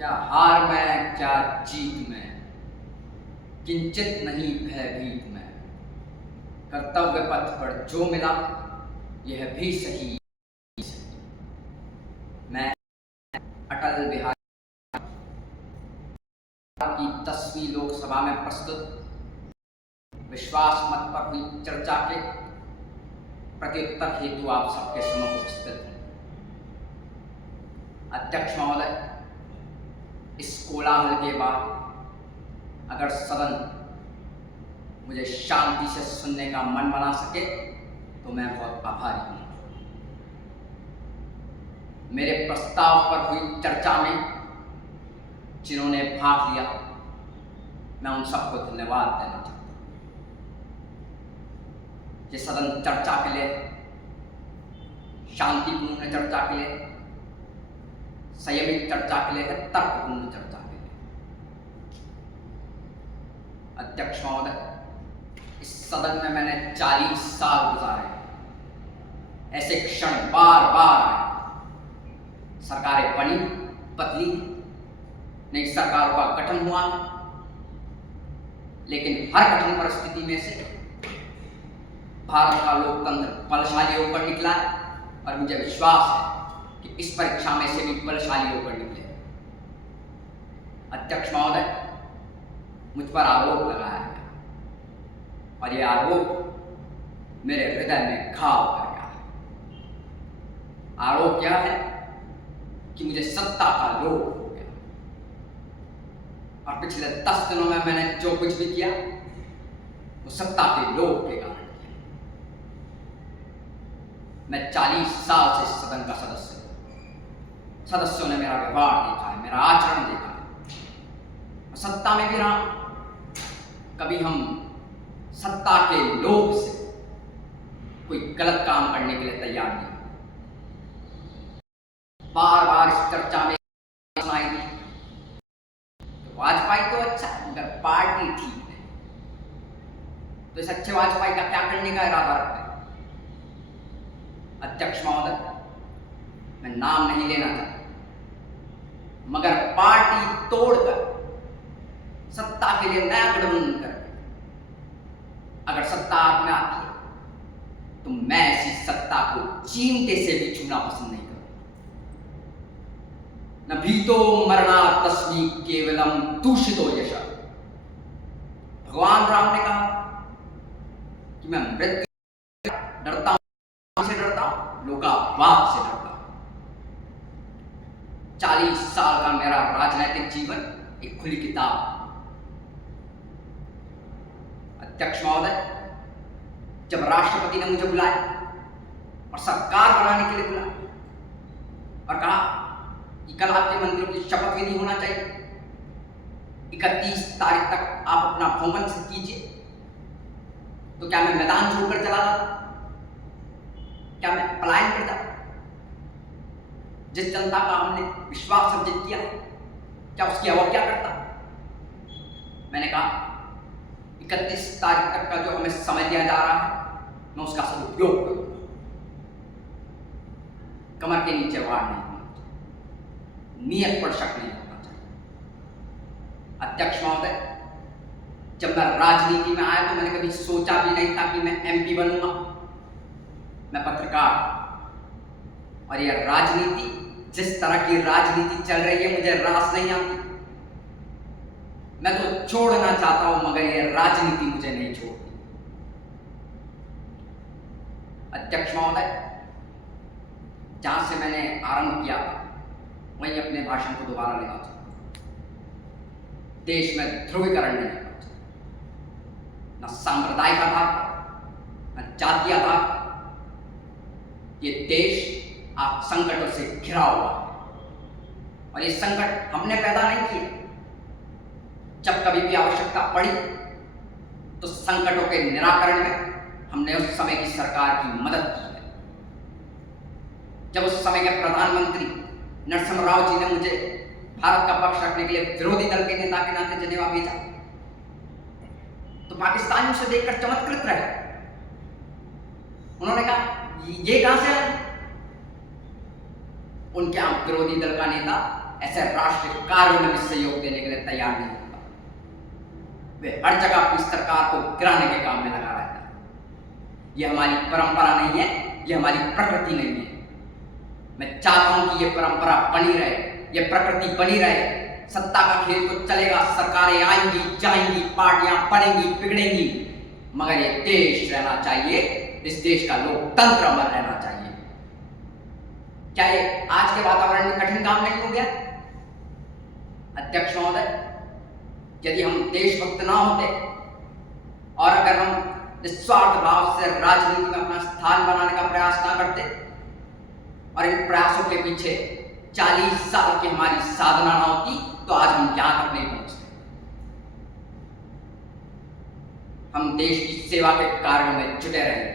क्या हार में क्या जीत में, किंचित नहीं भयभीत में। कर्तव्य पथ पर जो मिला यह भी सही। मैं अटल बिहारी की 10वीं लोकसभा में प्रस्तुत विश्वास मत पर हुई चर्चा के प्रत्युत्तर हेतु आप सबके सम्मुख उपस्थित हूँ। अध्यक्ष महोदय, इस कोलाहल के बाद अगर सदन मुझे शांति से सुनने का मन बना सके तो मैं बहुत आभारी हूँ। मेरे प्रस्ताव पर हुई चर्चा में जिन्होंने भाग लिया, मैं उन सबको धन्यवाद देना चाहता हूँ। ये सदन चर्चा के लिए, शांतिपूर्ण चर्चा के लिए, संयमित चर्चा के लिए है, तर्कपूर्ण चर्चा के लिए। अध्यक्ष महोदय, इस सदन में मैंने 40 साल गुजारे। ऐसे क्षण बार बार आए। सरकारें बनी, बदली, नई सरकारों का गठन हुआ, लेकिन हर कठिन परिस्थिति में से भारत का लोकतंत्र बलशाली होकर निकला है और मुझे विश्वास है कि इस परीक्षा में से भी बलशाली होकर निकले। अध्यक्ष महोदय, मुझ पर आरोप लगाया गया और यह आरोप मेरे हृदय में घाव कर गया है। आरोप यह है कि मुझे सत्ता का लोभ हो गया और पिछले 10 दिनों में मैंने जो कुछ भी किया वो सत्ता के लोभ के कारण किया। मैं 40 साल से इस सदन का सदस्य हूं। सदस्यों ने मेरा व्यवहार देखा है, मेरा आचरण देखा है। सत्ता में भी रहा, कभी हम सत्ता के लोभ से कोई गलत काम करने के लिए तैयार नहीं। बार बार इस चर्चा में सुनाई दी तो वाजपेयी तो अच्छा मगर पार्टी ठीक है, तो इस अच्छे वाजपेयी का क्या करने का इरादा रखते हैं? अध्यक्ष महोदय, मैं नाम नहीं लेना चाहता, मगर पार्टी तोड़कर सत्ता के लिए नया गठबंधन करके अगर सत्ता हाथ में आती है तो मैं ऐसी सत्ता को चीमटे से भी छूना पसंद नहीं करूंगा। न भीतो मरना तस्मी केवलम दूषितो यश। भगवान राम ने कहा कि मैं मृत्यु डरता हूं, से डरता हूं, लोकावाद से डरता हूं। 40 साल का मेरा राजनीतिक जीवन एक खुली किताब। अध्यक्ष महोदय, जब राष्ट्रपति ने मुझे बुलाया और सरकार बनाने के लिए बुलाया और कहा कि कल आपके मंत्रियों की शपथ विधि होना चाहिए, 31 तारीख तक आप अपना भ्रमण सिद्ध कीजिए, तो क्या मैं मैदान छोड़कर चला जाता? क्या मैं पलायन कर जाता? जिस जनता का हमने विश्वास अर्जित किया क्या उसकी अवज्ञा करता? मैंने कहा 31 तारीख तक का जो हमें समय दिया जा रहा है मैं उसका सदुपयोग करूंगा। कमर के नीचे वार नहीं होना चाहिए, नियत पर शक नहीं होना चाहिए। अध्यक्ष महोदय, जब मैं राजनीति में आया तो मैंने कभी सोचा भी नहीं था कि मैं एमपी बनूंगा। मैं पत्रकार और यह राजनीति, जिस तरह की राजनीति चल रही है, मुझे रास नहीं आती। मैं तो छोड़ना चाहता हूं मगर यह राजनीति मुझे नहीं छोड़ती। अध्यक्ष महोदय, जहां से मैंने आरंभ किया वहीं अपने भाषण को दोबारा लेना चाहता हूं। देश में ध्रुवीकरण नहीं होना चाहिए, न सांप्रदायिक आधार पर, न जातीय आधार पर। यह देश आप संकटों से घिरा हुआ है और ये संकट हमने पैदा नहीं किए। जब कभी भी आवश्यकता पड़ी तो संकटों के निराकरण में हमने उस समय की सरकार की मदद की है। जब उस समय के प्रधानमंत्री नरसिम्हा राव जी ने मुझे भारत का पक्ष रखने के लिए विरोधी दल के नेता के नाते जिनेवा भेजा तो पाकिस्तानियों से देखकर चमत्कृत रहे। उन्होंने कहा ये कहां से आए? उनके यहां विरोधी दल का नेता ऐसे राष्ट्रीय कार्यों में भी सहयोग देने के लिए तैयार नहीं होता। वे हर जगह अपनी सरकार को गिराने के काम में लगा रहता है। यह हमारी परंपरा नहीं है, यह हमारी प्रकृति नहीं है। मैं चाहता हूं कि यह परंपरा बनी रहे, यह प्रकृति बनी रहे। सत्ता का खेल तो चलेगा, सरकारें आएंगी जाएंगी, पार्टियां बढ़ेंगी बिगड़ेंगी, मगर यह देश रहना चाहिए, इस देश का लोकतंत्र अमर रहना चाहिए। क्या ये आज के वातावरण में कठिन काम नहीं हो गया? अध्यक्ष महोदय, यदि हम देशभक्त ना होते और अगर हम निस्वार्थ भाव से राजनीति में अपना स्थान बनाने का प्रयास ना करते और इन प्रयासों के पीछे 40 साल की हमारी साधना ना होती, तो आज हम यहां तक नहीं पहुंचते। हम देश की सेवा के कार्यों में जुटे रहे,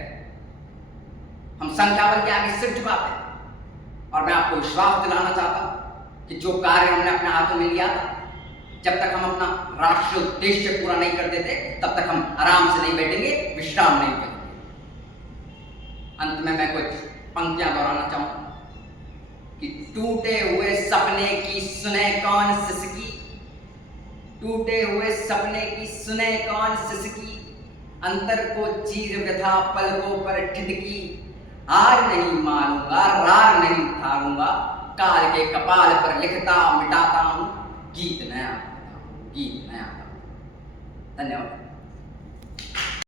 हम संख्या बल के आगे सिर झुकाते हैं। और मैं आपको विश्वास दिलाना चाहता हूं कि जो कार्य हमने अपने हाथों में लिया था, जब तक हम अपना राष्ट्रीय उद्देश्य पूरा नहीं कर देते, तब तक हम आराम से नहीं बैठेंगे, विश्राम नहीं करेंगे। अंत में मैं कुछ पंक्तियां दोहराना चाहूंगा कि टूटे हुए सपने की सुने कौन सिसकी, टूटे हुए सपने की सुने कौन सिसकी, अंतर को चीर व्यथा पलकों पर ठिठकी, हार नहीं मानूंगा रार नहीं ठारूंगा, काल के कपाल पर लिखता मिटाता हूं, गीत नया गीत नया। धन्यवाद।